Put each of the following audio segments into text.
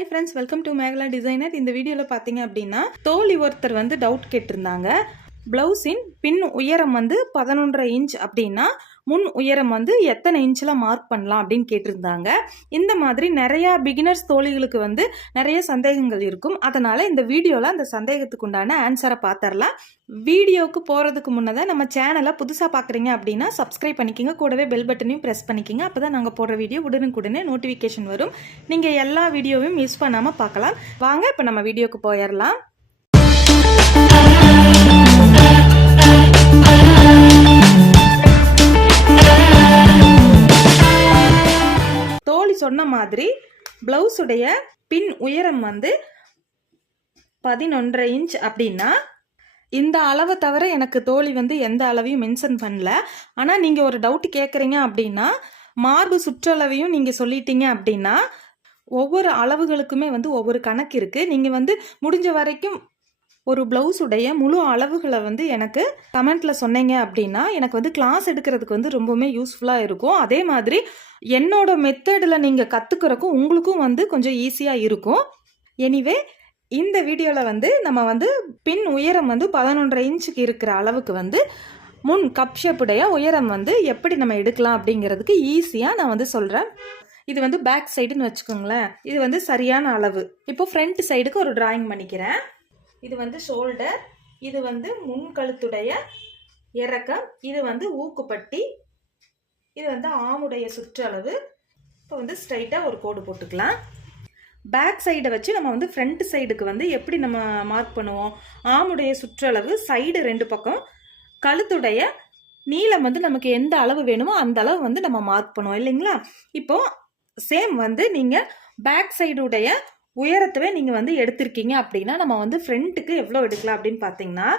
Hi friends welcome to Megala designer இந்த வீடியோவில் பார்த்தீங்க அப்படின்னா தோழி ஒருத்தர் வந்து டவுட் கேட்டிருந்தாங்க. ப்ளவுஸின் பின் உயரம் வந்து பதினொன்றரை இன்ச் அப்படின்னா முன் உயரம் வந்து எத்தனை இன்ச்சில் மார்க் பண்ணலாம் அப்படின்னு கேட்டிருந்தாங்க. இந்த மாதிரி நிறையா பிகினர்ஸ் தோழிகளுக்கு வந்து நிறைய சந்தேகங்கள் இருக்கும். அதனால் இந்த வீடியோவில் அந்த சந்தேகத்துக்கு உண்டான ஆன்சரை பார்த்துடலாம் வீடியோவுக்கு போகிறதுக்கு முன்னதாக நம்ம சேனலை புதுசாக பார்க்குறீங்க அப்படின்னா சப்ஸ்கிரைப் பண்ணிக்கிங்க. கூடவே பெல் பட்டனையும் ப்ரெஸ் பண்ணிக்கிங்க. அப்போ தான் நாங்கள் போடுற வீடியோ உடனுக்குடனே நோட்டிஃபிகேஷன் வரும். நீங்கள் எல்லா வீடியோவையும் மிஸ் பண்ணாமல் பார்க்கலாம் வாங்க இப்போ நம்ம வீடியோவுக்கு போயிடலாம் சொன்ன மாதிரி ப்ளவுஸுடைய பின் உயரம் வந்து பதினொன்றரை இன்ச் அப்படின்னா இந்த அளவை தவிர எனக்கு தோழி வந்து எந்த அளவையும் மென்ஷன் பண்ணல. ஆனால் நீங்கள் ஒரு டவுட் கேட்குறீங்க அப்படின்னா மார்பு சுற்றளவையும் நீங்கள் சொல்லிட்டீங்க அப்படின்னா ஒவ்வொரு அளவுகளுக்குமே வந்து ஒவ்வொரு கணக்கு இருக்குது நீங்கள் வந்து முடிஞ்ச வரைக்கும் ஒரு ப்ளவுஸுடைய முழு அளவுகளை வந்து எனக்கு கமெண்ட்டில் சொன்னீங்க அப்படின்னா எனக்கு வந்து கிளாஸ் எடுக்கிறதுக்கு வந்து ரொம்பவுமே யூஸ்ஃபுல்லாக இருக்கும். அதே மாதிரி என்னோட மெத்தடில் நீங்கள் கற்றுக்கிறக்கும் உங்களுக்கும் வந்து கொஞ்சம் ஈஸியாக இருக்கும். எனிவே இந்த வீடியோவில் வந்து நம்ம வந்து பின் உயரம் வந்து பதினொன்றரை இன்ச்சுக்கு இருக்கிற அளவுக்கு வந்து முன் கப் ஷேப்புடைய உயரம் வந்து எப்படி நம்ம எடுக்கலாம் அப்படிங்கிறதுக்கு ஈஸியாக நான் வந்து சொல்கிறேன் இது வந்து பேக் சைடுன்னு வச்சுக்கோங்களேன். இது வந்து சரியான அளவு. இப்போ ஃப்ரண்ட் சைடுக்கு ஒரு டிராயிங் பண்ணிக்கிறேன். இது வந்து ஷோல்டர் இது வந்து முன் கழுத்துடைய இறக்கம் இது வந்து ஊக்குப்பட்டி இது வந்து ஆமுடைய சுற்றளவு. இப்போ வந்து ஸ்ட்ரைட்டாக ஒரு கோடு போட்டுக்கலாம். பேக் சைடை வச்சு நம்ம வந்து ஃப்ரண்ட் சைடுக்கு வந்து எப்படி நம்ம மார்க் பண்ணுவோம்? ஆமுடைய சுற்றளவு சைடு ரெண்டு பக்கம். கழுத்துடைய நீளம் வந்து நமக்கு எந்த அளவு வேணுமோ அந்த அளவு வந்து நம்ம மார்க் பண்ணுவோம் இல்லைங்களா? இப்போ சேம் வந்து நீங்கள் பேக் சைடுடைய உயரத்தவே நீங்கள் வந்து எடுத்திருக்கீங்க அப்படின்னா நம்ம வந்து ஃப்ரண்ட்டுக்கு எவ்வளோ எடுக்கலாம் அப்படின்னு பார்த்தீங்கன்னா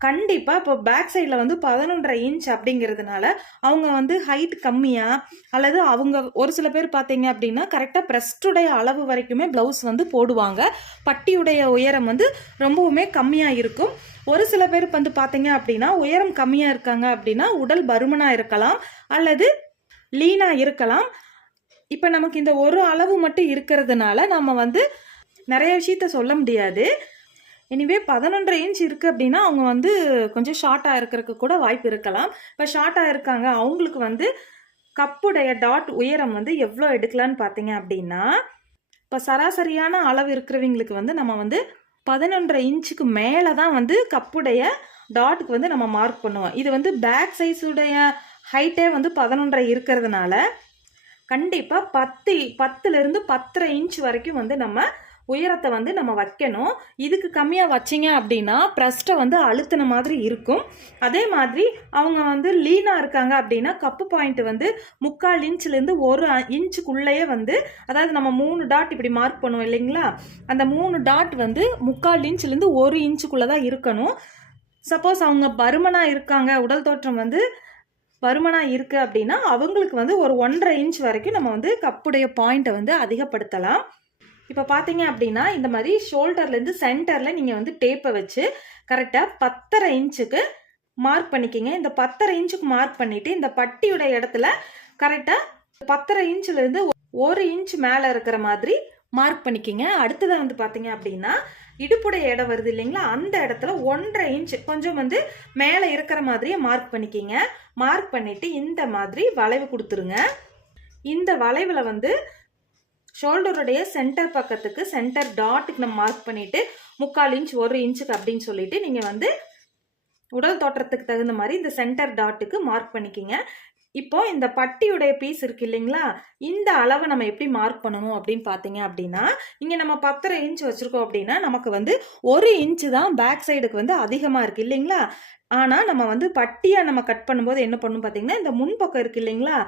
கண்டிப்பாக இப்போ பேக் சைடில் வந்து பதினொன்றரை இன்ச் அப்படிங்கிறதுனால அவங்க வந்து ஹைட் கம்மியாக அல்லது அவங்க ஒரு சில பேர் பார்த்தீங்க அப்படின்னா கரெக்டாக ப்ரெஸ்டுடைய அளவு வரைக்குமே ப்ளவுஸ் வந்து போடுவாங்க. பட்டியுடைய உயரம் வந்து ரொம்பவுமே கம்மியாக இருக்கும். ஒரு சில பேர் வந்து பார்த்தீங்க அப்படின்னா உயரம் கம்மியாக இருக்காங்க அப்படின்னா உடல் பருமனாக இருக்கலாம் அல்லது லீனாக இருக்கலாம். இப்போ நமக்கு இந்த ஒரு அளவு மட்டும் இருக்கிறதுனால நம்ம வந்து நிறைய விஷயத்த சொல்ல முடியாது. எனிவே பதினொன்றரை இன்ச் இருக்குது அப்படின்னா அவங்க வந்து கொஞ்சம் ஷார்ட்டாக இருக்கிறதுக்கு கூட வாய்ப்பு இருக்கலாம். இப்போ ஷார்ட்டாக இருக்காங்க. அவங்களுக்கு வந்து கப்புடைய டாட் உயரம் வந்து எவ்வளோ எடுக்கலான்னு பார்த்தீங்க அப்படின்னா இப்போ சராசரியான அளவு இருக்கிறவங்களுக்கு வந்து நம்ம வந்து பதினொன்றரை இன்ச்சுக்கு மேலே தான் வந்து கப்புடைய டாட்டுக்கு வந்து நம்ம மார்க் பண்ணுவோம். இது வந்து பேக் சைஸுடைய ஹைட்டே வந்து பதினொன்றரை இருக்கிறதுனால கண்டிப்பாக பத்து பத்துலேருந்து பத்தரை இன்ச் வரைக்கும் வந்து நம்ம உயரத்தை வந்து நம்ம வைக்கணும். இதுக்கு கம்மியாக வச்சிங்க அப்படின்னா ப்ரெஸ்ட்டை வந்து அழுத்தின மாதிரி இருக்கும். அதே மாதிரி அவங்க வந்து லீனாக இருக்காங்க அப்படின்னா கப்பு பாயிண்ட் வந்து முக்கால் இன்ச்லேருந்து ஒரு இன்ச்சுக்குள்ளேயே வந்து அதாவது நம்ம மூணு டாட் இப்படி மார்க் பண்ணுவோம் இல்லைங்களா? அந்த மூணு டாட் வந்து முக்கால் இன்ச்லேருந்து ஒரு இன்ச்சுக்குள்ளே தான் இருக்கணும். சப்போஸ் அவங்க பருமனாக இருக்காங்க உடல் தோற்றம் வந்து பருமனாக இருக்குது அப்படின்னா அவங்களுக்கு வந்து ஒரு ஒன்றரை இன்ச் வரைக்கும் நம்ம வந்து கப்புடைய பாயிண்ட்டை வந்து அதிகப்படுத்தலாம். இப்போ பார்த்தீங்க அப்படின்னா இந்த மாதிரி ஷோல்டர்லேருந்து சென்டரில் நீங்கள் வந்து டேப்பை வச்சு கரெக்டாக பத்தரை இன்ச்சுக்கு மார்க் பண்ணிக்கிங்க. இந்த பத்தரை இன்ச்சுக்கு மார்க் பண்ணிவிட்டு இந்த பட்டியோட இடத்துல கரெக்டாக பத்தரை இன்ச்சுலேருந்து ஒரு இன்ச் மேலே இருக்கிற மாதிரி மார்க் பண்ணிக்கிங்க. அடுத்ததாக வந்து பார்த்தீங்க அப்படின்னா இடுப்புடைய இடம் வருது இல்லைங்களா? அந்த இடத்துல ஒன்றரை இன்ச் கொஞ்சம் வந்து மேலே இருக்கிற மாதிரியே மார்க் பண்ணிக்கிங்க. மார்க் பண்ணிவிட்டு இந்த மாதிரி வளைவு கொடுத்துருங்க. இந்த வளைவில் வந்து ஷோல்டருடைய சென்டர் பக்கத்துக்கு சென்டர் டாட்டுக்கு நம்ம மார்க் பண்ணிவிட்டு முக்கால் இன்ச் ஒரு இன்ச்சுக்கு அப்படின்னு சொல்லிட்டு நீங்கள் வந்து உடல் தோற்றத்துக்கு தகுந்த மாதிரி இந்த சென்டர் டாட்டுக்கு மார்க் பண்ணிக்கிங்க. இப்போ இந்த பட்டியுடைய பீஸ் இருக்கு இல்லைங்களா? இந்த அளவை நம்ம எப்படி மார்க் பண்ணணும் அப்படின்னு பார்த்தீங்க அப்படின்னா இங்கே நம்ம பத்தரை இன்ச் வச்சுருக்கோம் அப்படின்னா நமக்கு வந்து ஒரு இன்ச்சு தான் பேக் சைடுக்கு வந்து அதிகமாக இருக்குது இல்லைங்களா? ஆனால் நம்ம வந்து பட்டியாக நம்ம கட் பண்ணும்போது என்ன பண்ணணும் பார்த்தீங்கன்னா இந்த முன்பக்கம் இருக்குது இல்லைங்களா?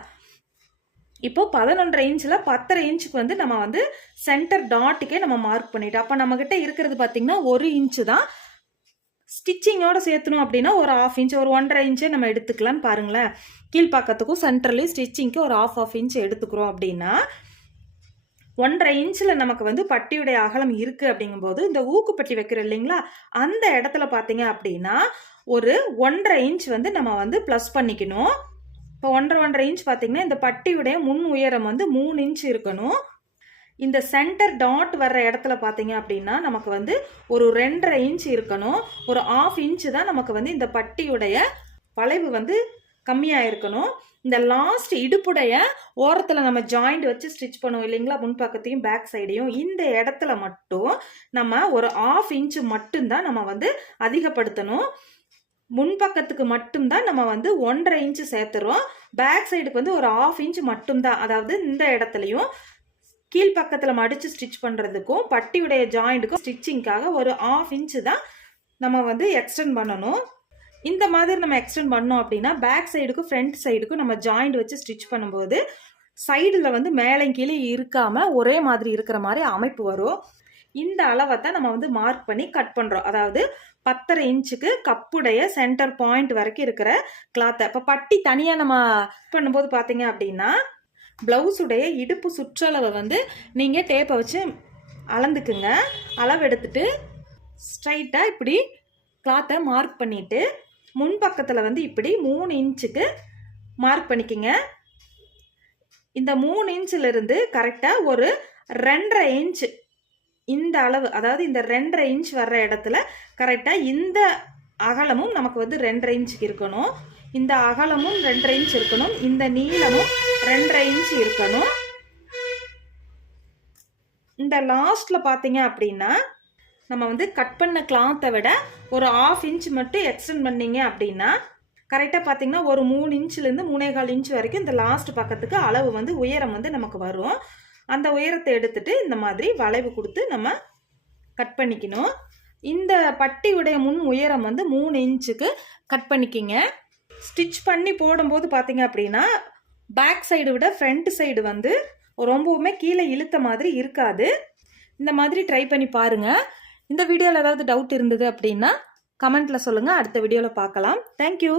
இப்போ பதினொன்றரை இன்ச்சில் பத்தரை இன்ச்சுக்கு வந்து நம்ம வந்து சென்டர் டாட்டுக்கே நம்ம மார்க் பண்ணிட்டோம். அப்போ நம்மக்கிட்ட இருக்கிறது பார்த்திங்கன்னா ஒரு இன்ச்சு தான் ஸ்டிச்சிங்கோடு சேர்த்தணும் அப்படின்னா ஒரு ஆஃப் இன்ச் ஒரு ஒன்றரை இன்ச்சே நம்ம எடுத்துக்கலாம்னு பாருங்களேன். கீழ்ப்பாக்கத்துக்கும் சென்டர்லேயும் ஸ்டிச்சிங்க்கு ஒரு ஆஃப் ஆஃப் இன்ச் எடுத்துக்கிறோம் அப்படின்னா ஒன்றரை இன்ச்சில் நமக்கு வந்து பட்டியுடைய அகலம் இருக்குது அப்படிங்கும்போது இந்த ஊக்குப்பட்டி வைக்கிறோம் இல்லைங்களா? அந்த இடத்துல பார்த்தீங்க அப்படின்னா ஒரு ஒன்றரை இன்ச் வந்து நம்ம வந்து ப்ளஸ் பண்ணிக்கணும். இப்போ ஒன்றரை ஒன்றரை இன்ச் பார்த்தீங்கன்னா இந்த பட்டியுடைய முன் உயரம் வந்து மூணு இன்ச் இருக்கணும். இந்த சென்டர் டாட் வர்ற இடத்துல பார்த்தீங்க அப்படின்னா நமக்கு வந்து ஒரு ரெண்டரை இன்ச் இருக்கணும். ஒரு ஆஃப் இன்ச்சு தான் நமக்கு வந்து இந்த பட்டியுடைய வளைவு வந்து கம்மியாக இருக்கணும். இந்த லாஸ்ட் இடுப்புடைய ஓரத்தில் நம்ம ஜாயிண்ட் வச்சு ஸ்டிச் பண்ணுவோம் இல்லைங்களா? முன்பக்கத்தையும் பேக் சைடையும் இந்த இடத்துல மட்டும் நம்ம ஒரு ஆஃப் இன்ச்சு மட்டும்தான் நம்ம வந்து அதிகப்படுத்தணும். முன்பக்கத்துக்கு மட்டும்தான் நம்ம வந்து ஒன்றரை இன்ச்சு சேர்த்துறோம். பேக் சைடுக்கு வந்து ஒரு ஆஃப் இன்ச் மட்டும்தான். அதாவது இந்த இடத்துலையும் கீழ்ப்பக்கத்தில் மடித்து ஸ்டிச் பண்ணுறதுக்கும் பட்டியுடைய ஜாயிண்ட்டுக்கும் ஸ்டிச்சிங்க்காக ஒரு ஆஃப் இன்ச்சு தான் நம்ம வந்து எக்ஸ்டெண்ட் பண்ணணும். இந்த மாதிரி நம்ம எக்ஸ்டெண்ட் பண்ணோம் அப்படின்னா பேக் சைடுக்கும் ஃப்ரண்ட் சைடுக்கும் நம்ம ஜாயிண்ட் வச்சு ஸ்டிச் பண்ணும்போது சைடில் வந்து மேலே கீழே இருக்காமல் ஒரே மாதிரி இருக்கிற மாதிரி அமைப்பு வரும். இந்த அளவை தான் நம்ம வந்து மார்க் பண்ணி கட் பண்ணுறோம் அதாவது பத்தரை இன்ச்சுக்கு கப்புடைய சென்டர் பாயிண்ட் வரைக்கும் இருக்கிற கிளாத்தை இப்போ பட்டி தனியாக நம்ம பண்ணும்போது பார்த்தீங்க அப்படின்னா ப்ளவுஸுடைய இடுப்பு சுற்றளவை வந்து நீங்கள் டேப்பை வச்சு அளந்துக்குங்க. அளவு எடுத்துட்டு ஸ்ட்ரைட்டாக இப்படி கிளாத்தை மார்க் பண்ணிவிட்டு முன்பக்கத்தில் வந்து இப்படி மூணு இன்ச்சுக்கு மார்க் பண்ணிக்கங்க. இந்த மூணு இன்ச்சிலிருந்து கரெக்டாக ஒரு ரெண்டரை இன்ச் இந்த அளவு அதாவது இந்த ரெண்டரை இன்ச் வர்ற இடத்துல கரெக்டாக இந்த அகலமும் நமக்கு வந்து ரெண்டரை இன்ச்சுக்கு இருக்கணும். இந்த அகலமும் ரெண்டரை இன்ச் இருக்கணும். இந்த நீளமும் ரெண்டரை இன்ச் இருக்கணும். இந்த லாஸ்ட்டில் பார்த்தீங்க அப்படின்னா நம்ம வந்து கட் பண்ண கிளாத்தை விட ஒரு ஆஃப் இன்ச் மட்டும் எக்ஸ்டெண்ட் பண்ணீங்க அப்படின்னா கரெக்டாக பார்த்தீங்கன்னா ஒரு மூணு இன்ச்சுலேருந்து மூணே கால் இன்ச் வரைக்கும் இந்த லாஸ்ட் பக்கத்துக்கு அளவு வந்து உயரம் வந்து நமக்கு வரும். அந்த உயரத்தை எடுத்துட்டு இந்த மாதிரி வளைவு கொடுத்து நம்ம கட் பண்ணிக்கணும். இந்த பட்டியுடைய முன் உயரம் வந்து மூணு இன்ச்சுக்கு கட் பண்ணிக்கிங்க. ஸ்டிச் பண்ணி போடும்போது பார்த்தீங்க அப்படின்னா பேக் சைடு விட ஃப்ரண்ட் சைடு வந்து ரொம்பவுமே கீழே இழுத்த மாதிரி இருக்காது. இந்த மாதிரி ட்ரை பண்ணி பாருங்கள் இந்த வீடியோவில் ஏதாவது டவுட் இருந்தது அப்படின்னா கமெண்ட்டில் சொல்லுங்கள் அடுத்த வீடியோவில் பார்க்கலாம். தேங்க்யூ